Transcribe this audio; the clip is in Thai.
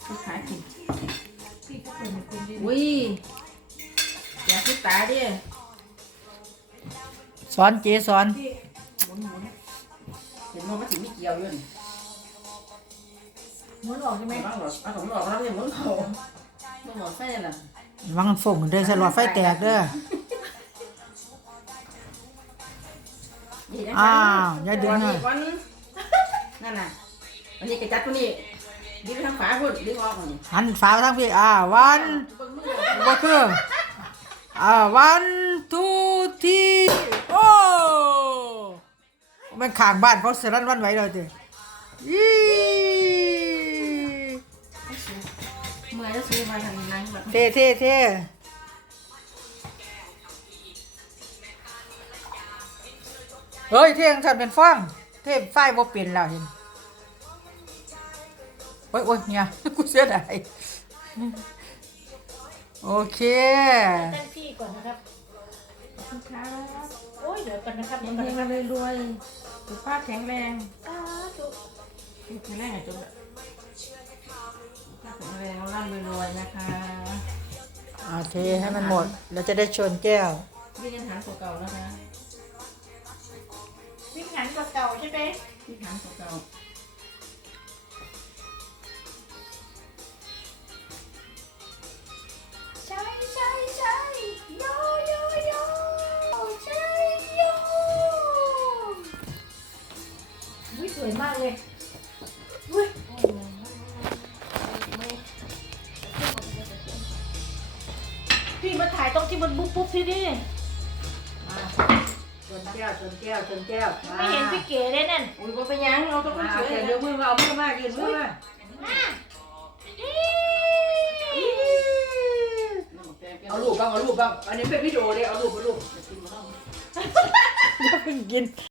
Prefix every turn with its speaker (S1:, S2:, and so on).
S1: คือขายกิน
S2: พี่ก็เปิดมาเป็นดิ
S1: อุ้ยอย่าคิดตาดิ
S3: สอนเจสอน
S2: พี่
S1: หมุนเห็นมันถึงไม่เกี่ยวอยู่นี่
S2: ม้วนออกใช่ไหม
S1: ไม่ต้องหรอกเอาของหลอกแล้วเนี่ยหมุนเขาต้องหลอกไฟน่ะ
S3: วังฝงเด้อสลอดไฟแตกเด้ออ้าวอย่าดึงเลย
S1: ก่อนนั่นน่ะอันนี้กระจัดตัวนี้ดึงไปทางฝาพุ่นดึงออกนี่
S3: หันฝาไปทางพี่วันบ่คือวันทูทีโอ้มันข้างบ้านเขาเสรันวันไหวเลยติอี
S1: เมื่อยจะซื้อมาทางนั้นแบบ
S3: เท่เท่เท่เฮ้ยเท่งฉันเป็นฟังเท่ไฟบ่เป็นแล้วเห็นโอ้ยเนี่ย กูเสียดายโอเค
S2: เต้นพี่ก่อนนะครับ
S1: ครับ
S2: โอ้ยเดี๋ยวก่อนนะครับ
S1: เฮ
S2: เดี๋ยวก่อน
S1: ง
S2: นะครับ
S1: ๆรวยๆสุขภาพแข็งแรง
S2: จุ๊บ
S1: แข็งแรงจนแบบแข็งแรงร่ำรวยๆนะคะ
S3: เทให้มันหมดเราจะได้ชนแก้ว
S1: วิ่งกันหางเก่าๆนะคะ
S2: วิ่งหันกว่าเก่าใช่ไหม
S1: วิ่งหางเก่า
S2: ใช่ใช่ใช่โยโยโยใช่โยอุ้ยสวยมากเลยอุ้ยพี่มาถ่ายตรงที่มันบุ๊บบุ๊บที่นี่
S1: ชนแก้วชนแก้วชนแก้ว
S2: ไม่เห็นพี่เก๋เลยนั่น
S1: อุ้ยว่าเป็นยังเราต้องเฉยเดี๋ยวมือเอามือมายืนมือมาเอาลูกบ้างอันนี้เป็นวิดีโอเลยเอาลูก
S3: อย่าเพิ่งกิน